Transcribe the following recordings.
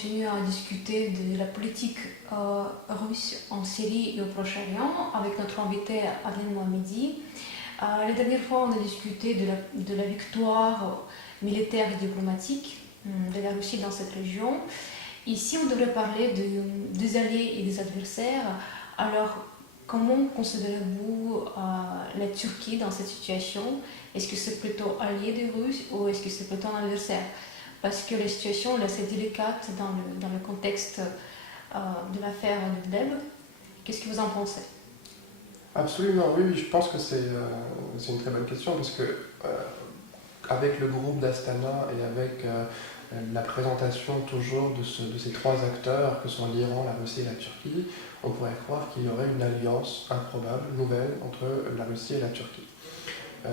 continue à discuter de la politique russe en Syrie et au Proche-Orient avec notre invité Adeline Mohamedi. La dernière fois, on a discuté de la victoire militaire et diplomatique de la Russie dans cette région. Ici, on devrait parler des alliés et des adversaires. Alors, comment considérez-vous la Turquie dans cette situation? Est-ce que c'est plutôt allié des Russes ou est-ce que c'est plutôt un adversaire? Parce que la situation est assez délicate dans le contexte de l'affaire de Deb. Qu'est-ce que vous en pensez? Absolument, oui, je pense que c'est une très bonne question parce que avec le groupe d'Astana et avec la présentation toujours de ces trois acteurs que sont l'Iran, la Russie et la Turquie, on pourrait croire qu'il y aurait une alliance improbable, nouvelle, entre la Russie et la Turquie. Et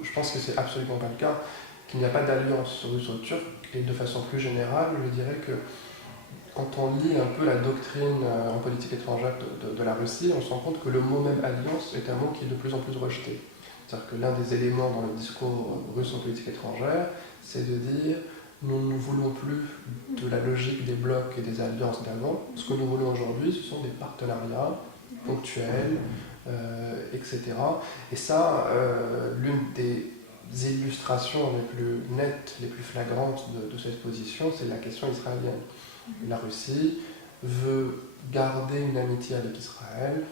je pense que c'est absolument pas le cas, qu'il n'y a pas d'alliance russo-turque, et de façon plus générale, je dirais que quand on lit un peu la doctrine en politique étrangère de la Russie, on se rend compte que le mot même alliance est un mot qui est de plus en plus rejeté. C'est-à-dire que l'un des éléments dans le discours russe en politique étrangère, c'est de dire nous ne voulons plus de la logique des blocs et des alliances d'avant. Ce que nous voulons aujourd'hui, ce sont des partenariats ponctuels, etc. Et ça, l'une des illustrations les plus nettes, les plus flagrantes de cette position, c'est la question israélienne. La Russie veut garder une amitié avec Israël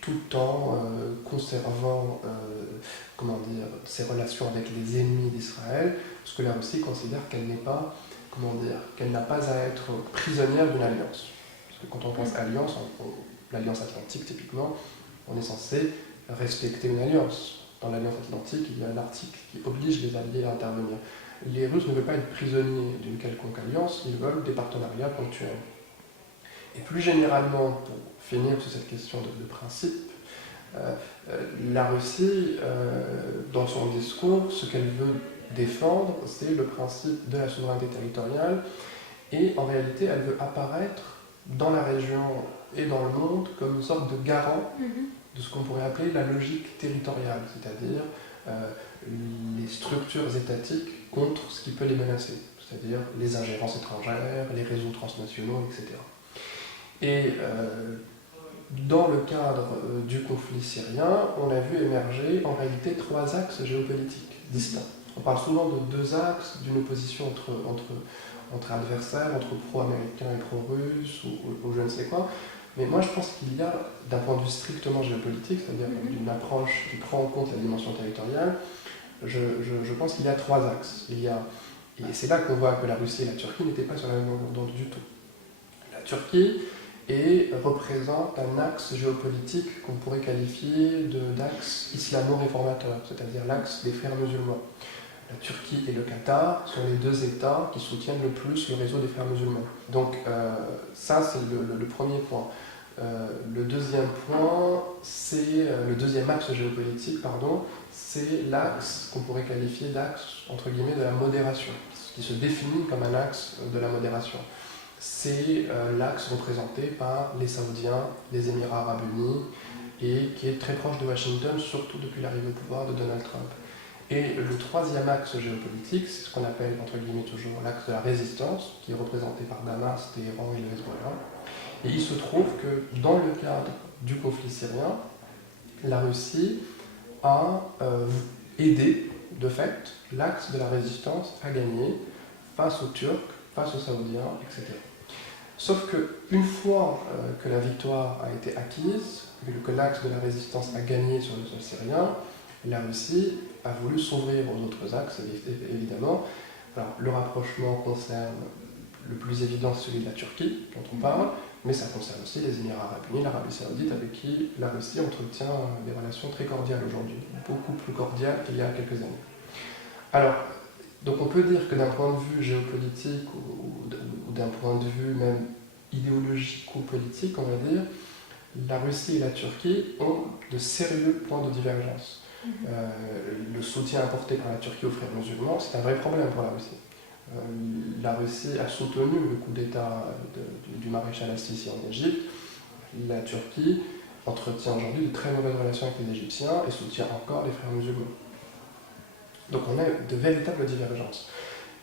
tout en conservant ses relations avec les ennemis d'Israël, parce que la Russie considère qu'elle n'est pas, qu'elle n'a pas à être prisonnière d'une alliance. Parce que quand on pense alliance, l'alliance atlantique typiquement, on est censé respecter une alliance. Dans l'alliance atlantique, il y a un article qui oblige les alliés à intervenir. Les Russes ne veulent pas être prisonniers d'une quelconque alliance, ils veulent des partenariats ponctuels. Et plus généralement, pour finir sur cette question de principe, la Russie, dans son discours, ce qu'elle veut défendre, c'est le principe de la souveraineté territoriale, et en réalité, elle veut apparaître dans la région et dans le monde comme une sorte de garant de ce qu'on pourrait appeler la logique territoriale, c'est-à-dire les structures étatiques contre ce qui peut les menacer, c'est-à-dire les ingérences étrangères, les réseaux transnationaux, etc. Et dans le cadre du conflit syrien, on a vu émerger en réalité trois axes géopolitiques distincts. On parle souvent de deux axes, d'une opposition entre adversaires, entre pro-américains et pro-russes, ou je ne sais quoi. Mais moi je pense qu'il y a, d'un point de vue strictement géopolitique, c'est-à-dire d'une approche qui prend en compte la dimension territoriale, je pense qu'il y a trois axes. Et c'est là qu'on voit que la Russie et la Turquie n'étaient pas sur la même longueur d'onde du tout. La Turquie représente un axe géopolitique qu'on pourrait qualifier d'axe islamo-réformateur, c'est-à-dire l'axe des frères musulmans. La Turquie et le Qatar sont les deux États qui soutiennent le plus le réseau des frères musulmans. Donc ça, c'est le premier point. Le deuxième point, c'est le deuxième axe géopolitique, c'est l'axe qu'on pourrait qualifier d'axe, entre guillemets, de la modération, qui se définit comme un axe de la modération. C'est l'axe représenté par les Saoudiens, les Émirats arabes unis, et qui est très proche de Washington, surtout depuis l'arrivée au pouvoir de Donald Trump. Et le troisième axe géopolitique, c'est ce qu'on appelle, entre guillemets, toujours l'axe de la résistance, qui est représenté par Damas, Téhéran et le Hezbollah. Et il se trouve que dans le cadre du conflit syrien, la Russie a aidé, de fait, l'axe de la résistance à gagner face aux Turcs, face aux Saoudiens, etc. Sauf qu'une fois que la victoire a été acquise, que l'axe de la résistance a gagné sur le sol syrien, la Russie a voulu s'ouvrir aux autres axes, évidemment. Alors, le rapprochement concerne le plus évident celui de la Turquie, dont on parle, mais ça concerne aussi les Émirats arabes unis, l'Arabie saoudite, avec qui la Russie entretient des relations très cordiales aujourd'hui, beaucoup plus cordiales qu'il y a quelques années. Alors, donc on peut dire que d'un point de vue géopolitique ou d'un point de vue même idéologique ou politique, on va dire, la Russie et la Turquie ont de sérieux points de divergence. Le soutien apporté par la Turquie aux frères musulmans, c'est un vrai problème pour la Russie. La Russie a soutenu le coup d'État du maréchal Al-Sisi en Égypte. La Turquie entretient aujourd'hui de très mauvaises relations avec les Égyptiens et soutient encore les frères musulmans. Donc on a de véritables divergences.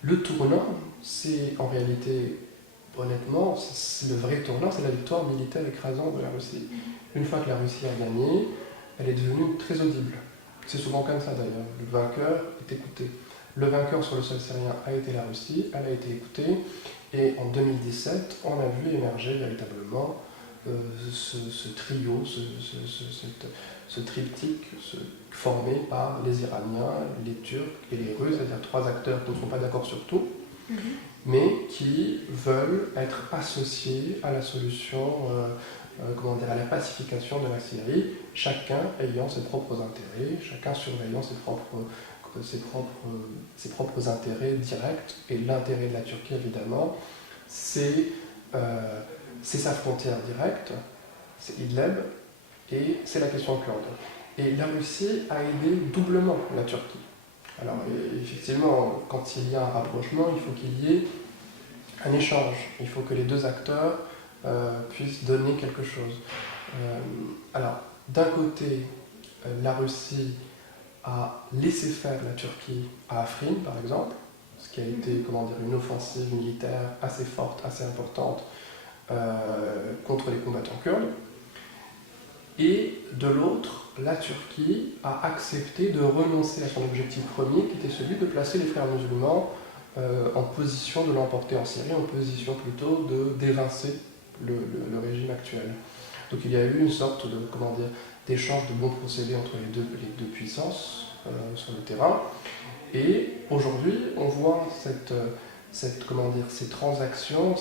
Le tournant, c'est en réalité honnêtement, le vrai tournant, c'est la victoire militaire écrasante de la Russie. Une fois que la Russie a gagné, elle est devenue très audible. C'est souvent comme ça d'ailleurs. Le vainqueur est écouté. Le vainqueur sur le sol syrien a été la Russie, elle a été écoutée, et en 2017, on a vu émerger véritablement ce trio, ce triptyque formé par les Iraniens, les Turcs et les Russes, c'est-à-dire trois acteurs qui ne sont pas d'accord sur tout, mais qui veulent être associés à la solution, à la pacification de la Syrie, chacun ayant ses propres intérêts, chacun surveillant ses propres intérêts directs. Et l'intérêt de la Turquie, évidemment, c'est sa frontière directe, c'est Idlib, et c'est la question kurde. Et la Russie a aidé doublement la Turquie. Alors effectivement, quand il y a un rapprochement, il faut qu'il y ait un échange. Il faut que les deux acteurs puissent donner quelque chose. Alors, d'un côté, la Russie a laissé faire la Turquie à Afrin, par exemple, ce qui a été une offensive militaire assez forte, assez importante contre les combattants kurdes. Et de l'autre, la Turquie a accepté de renoncer à son objectif premier, qui était celui de placer les frères musulmans en position de l'emporter en Syrie, en position plutôt d'évincer le régime actuel. Donc il y a eu une sorte d'échange de bons procédés entre les deux puissances sur le terrain. Et aujourd'hui, on voit ces transactions,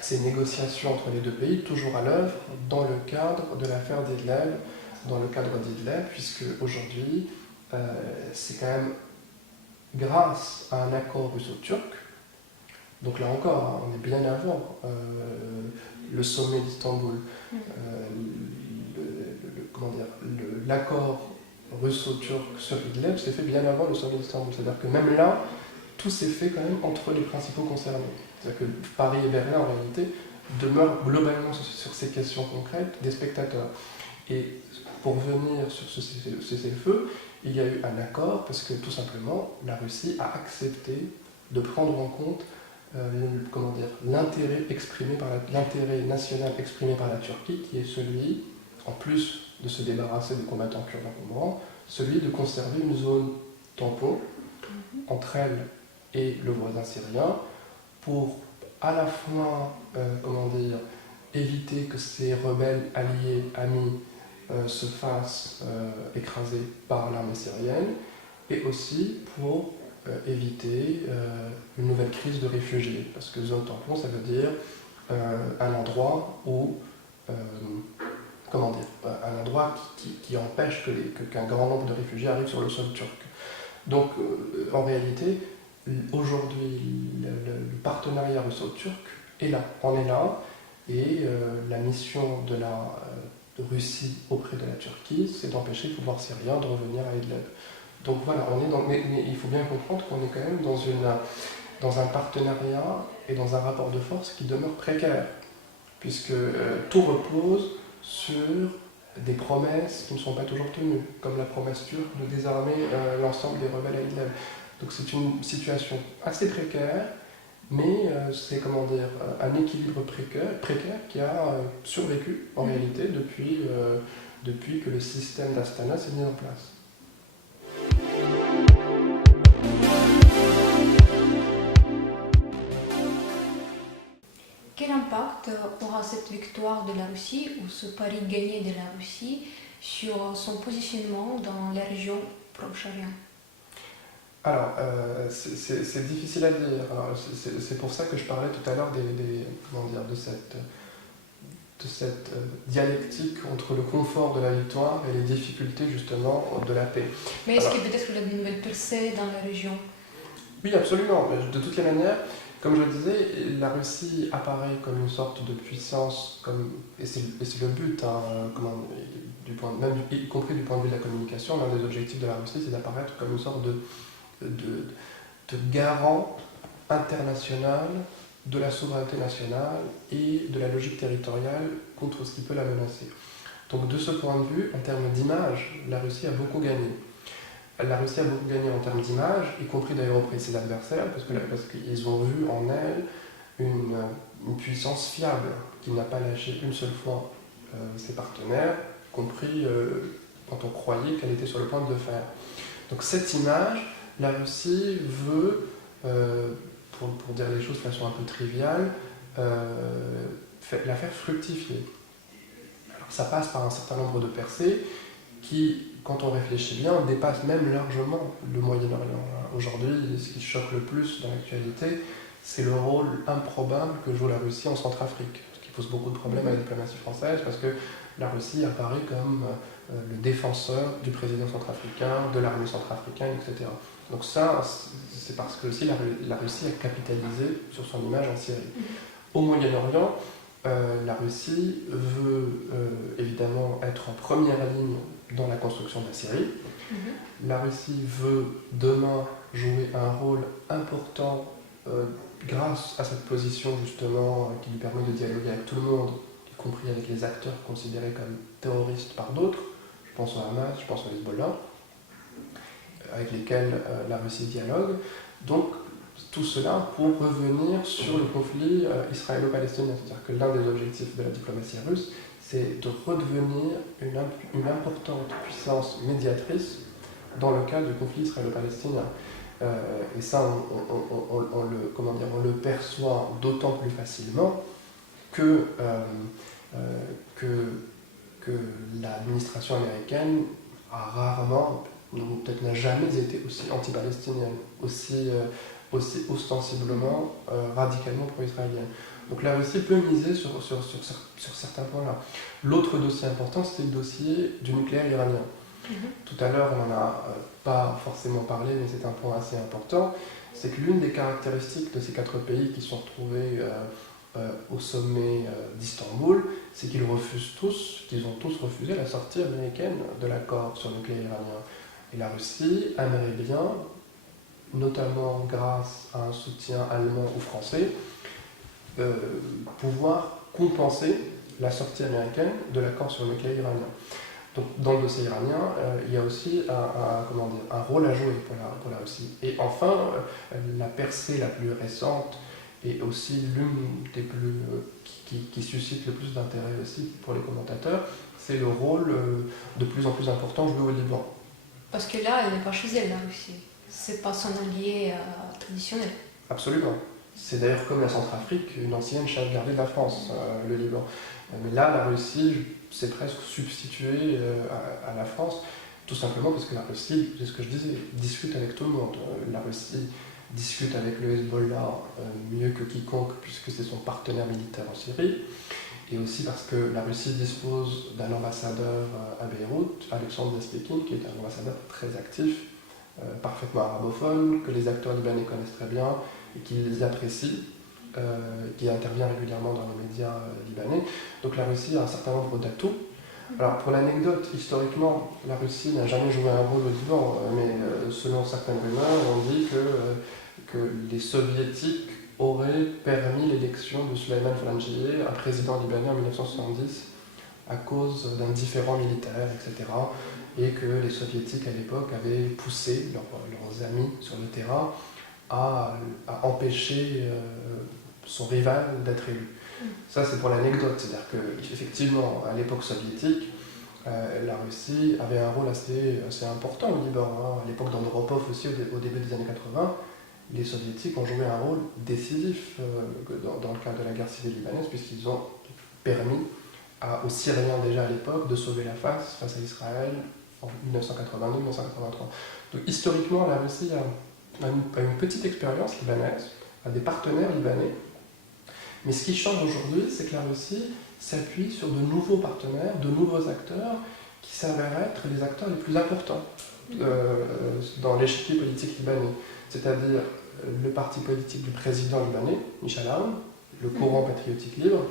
ces négociations entre les deux pays toujours à l'œuvre dans le cadre de l'affaire d'Idlib, puisque aujourd'hui, c'est quand même grâce à un accord russo-turc. Donc là encore, on est bien avant le sommet d'Istanbul. L'accord russo-turc sur Idlib s'est fait bien avant le sommet d'Istanbul. C'est-à-dire que même là, tout s'est fait quand même entre les principaux concernés. C'est-à-dire que Paris et Berlin, en réalité, demeurent globalement sur ces questions concrètes des spectateurs. Et pour venir sur ce cessez-le-feu, il y a eu un accord parce que tout simplement, la Russie a accepté de prendre en compte l'intérêt national exprimé par la Turquie, qui est celui, en plus de se débarrasser des combattants kurdes encombrants, celui de conserver une zone tampon entre elle et le voisin syrien pour à la fois éviter que ces rebelles alliés, amis, se fassent écraser par l'armée syrienne, et aussi pour éviter une nouvelle crise de réfugiés. Parce que zone tampon, ça veut dire un endroit où un endroit qui empêche qu'un grand nombre de réfugiés arrivent sur le sol turc. Donc en réalité, aujourd'hui, le partenariat russo-turc est là, on est là, et la mission de la Russie auprès de la Turquie, c'est d'empêcher le pouvoir syrien de revenir à Idlib. Donc voilà, mais il faut bien comprendre qu'on est quand même dans un partenariat et dans un rapport de force qui demeure précaire, puisque tout repose sur des promesses qui ne sont pas toujours tenues, comme la promesse turque de désarmer l'ensemble des rebelles à Idlib. Donc c'est une situation assez précaire, mais c'est un équilibre précaire qui a survécu en réalité depuis que le système d'Astana s'est mis en place. Quel impact aura cette victoire de la Russie ou ce pari gagné de la Russie sur son positionnement dans les régions Proche-Orient? Alors, c'est difficile à dire. C'est pour ça que je parlais tout à l'heure de cette dialectique entre le confort de la victoire et les difficultés justement de la paix. Mais est-ce qu'il y a peut-être une nouvelle percée dans la région? Oui, absolument. De toutes les manières, comme je le disais, la Russie apparaît comme une sorte de puissance, et c'est le but, y compris du point de vue de la communication. L'un des objectifs de la Russie, c'est d'apparaître comme une sorte de garant international de la souveraineté nationale et de la logique territoriale contre ce qui peut la menacer. Donc de ce point de vue, en termes d'image, la Russie a beaucoup gagné. la Russie a beaucoup gagné en termes d'image, y compris d'ailleurs auprès de ses adversaires, parce qu'ils ont vu en elle une puissance fiable, qui n'a pas lâché une seule fois ses partenaires, y compris quand on croyait qu'elle était sur le point de le faire. Donc cette image, la Russie veut, pour dire les choses de façon un peu triviale, la faire fructifier. Alors ça passe par un certain nombre de percées qui, quand on réfléchit bien, dépassent même largement le Moyen-Orient. Aujourd'hui, ce qui choque le plus dans l'actualité, c'est le rôle improbable que joue la Russie en Centrafrique, ce qui pose beaucoup de problèmes à la diplomatie française, parce que la Russie apparaît comme le défenseur du président centrafricain, de l'armée centrafricaine, etc. Donc ça, c'est parce que aussi la Russie a capitalisé sur son image en Syrie. Au Moyen-Orient, la Russie veut évidemment être en première ligne dans la construction de la Syrie. La Russie veut demain jouer un rôle important grâce à cette position justement qui lui permet de dialoguer avec tout le monde, y compris avec les acteurs considérés comme terroristes par d'autres. Je pense au Hamas, je pense au Hezbollah, avec lesquels la Russie dialogue. Donc tout cela pour revenir sur le conflit israélo-palestinien. C'est-à-dire que l'un des objectifs de la diplomatie russe, c'est de redevenir une importante puissance médiatrice dans le cadre du conflit israélo-palestinien. Et ça, on le perçoit d'autant plus facilement que l'administration américaine a rarement, peut-être n'a jamais été aussi anti-palestinienne, aussi ostensiblement radicalement pro-israélienne. Donc la Russie peut miser sur certains points-là. L'autre dossier important, c'est le dossier du nucléaire iranien. Tout à l'heure, on n'en a pas forcément parlé, mais c'est un point assez important, c'est que l'une des caractéristiques de ces 4 pays qui sont retrouvés au sommet d'Istanbul, c'est qu'ils ont tous refusé la sortie américaine de l'accord sur le nucléaire iranien. Et la Russie aimerait bien, notamment grâce à un soutien allemand ou français, pouvoir compenser la sortie américaine de l'accord sur le nucléaire iranien. Donc, dans le dossier iranien, il y a aussi un rôle à jouer pour la Russie. Et enfin, la percée la plus récente et aussi l'une des plus qui suscite le plus d'intérêt aussi pour les commentateurs, c'est le rôle de plus en plus important joué au Liban. Parce que là, elle n'est pas chez elle, la Russie. C'est pas son allié traditionnel. Absolument. C'est d'ailleurs comme la Centrafrique, une ancienne chef gardée de la France, le Liban. Mais là, la Russie s'est presque substituée à la France, tout simplement parce que la Russie, c'est ce que je disais, discute avec tout le monde. La Russie discute avec le Hezbollah mieux que quiconque, puisque c'est son partenaire militaire en Syrie, et aussi parce que la Russie dispose d'un ambassadeur à Beyrouth, Alexandre Despekin, qui est un ambassadeur très actif, parfaitement arabophone, que les acteurs libanais connaissent très bien et qui les apprécient, qui intervient régulièrement dans les médias libanais. Donc la Russie a un certain nombre d'atouts. Alors pour l'anecdote, historiquement, la Russie n'a jamais joué un rôle au Liban, mais selon certaines rumeurs, on dit que les soviétiques auraient permis l'élection de Suleyman Frangileh, un président libanais en 1970, à cause d'un différend militaire, etc. Et que les soviétiques à l'époque avaient poussé leurs amis sur le terrain à empêcher son rival d'être élu. Ça, c'est pour l'anecdote, c'est-à-dire qu'effectivement, à l'époque soviétique, la Russie avait un rôle assez important au Liban. À l'époque d'Andropov aussi, au début des années 80, les soviétiques ont joué un rôle décisif dans le cadre de la guerre civile libanaise, puisqu'ils ont permis aux Syriens déjà à l'époque de sauver la face à Israël en 1982-1983. Donc historiquement, la Russie a une petite expérience libanaise, a des partenaires libanais, mais ce qui change aujourd'hui, c'est que la Russie s'appuie sur de nouveaux partenaires, de nouveaux acteurs qui s'avèrent être les acteurs les plus importants dans l'échiquier politique libanais, c'est-à-dire le parti politique du président libanais, Michel Aoun, le courant patriotique libre,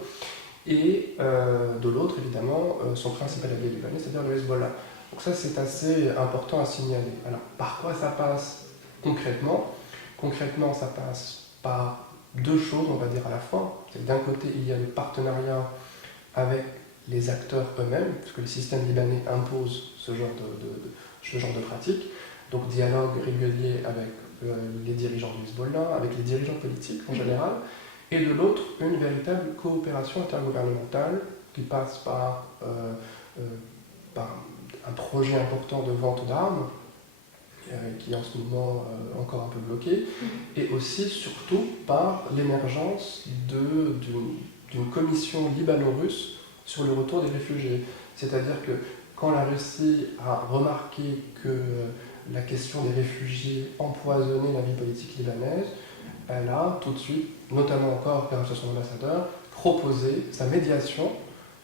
et de l'autre, évidemment, son principal allié libanais, c'est-à-dire le Hezbollah. Donc ça, c'est assez important à signaler. Alors, par quoi ça passe concrètement? Concrètement, ça passe par 2 choses, on va dire, à la fois. C'est que d'un côté, il y a le partenariat avec les acteurs eux-mêmes, puisque le système libanais impose ce genre de pratique. Donc dialogue régulier avec les dirigeants du Hezbollah, avec les dirigeants politiques en général, et de l'autre, une véritable coopération intergouvernementale qui passe par un projet important de vente d'armes, qui est en ce moment encore un peu bloqué, et aussi, surtout, par l'émergence d'une commission libano-russe sur le retour des réfugiés. C'est-à-dire que quand la Russie a remarqué que la question des réfugiés empoisonnait la vie politique libanaise, elle a tout de suite, notamment encore grâce à son ambassadeur, proposé sa médiation,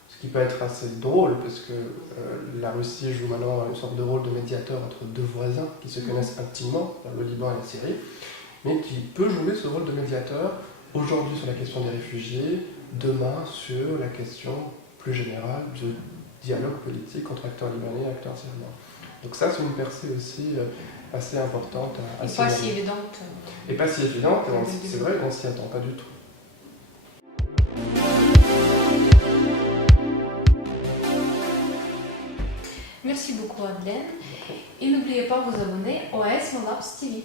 ce qui peut être assez drôle, parce que la Russie joue maintenant une sorte de rôle de médiateur entre deux voisins qui se connaissent intimement, le Liban et la Syrie, mais qui peut jouer ce rôle de médiateur aujourd'hui sur la question des réfugiés, demain sur la question plus générale du dialogue politique entre acteurs libanais et acteurs syriens. Donc ça, c'est une percée aussi assez importante à Et pas si évidente. Et pas si évidente, c'est vrai qu'on ne s'y attend pas du tout. Merci beaucoup Adlène. Et n'oubliez pas de vous abonner au AS Labs TV.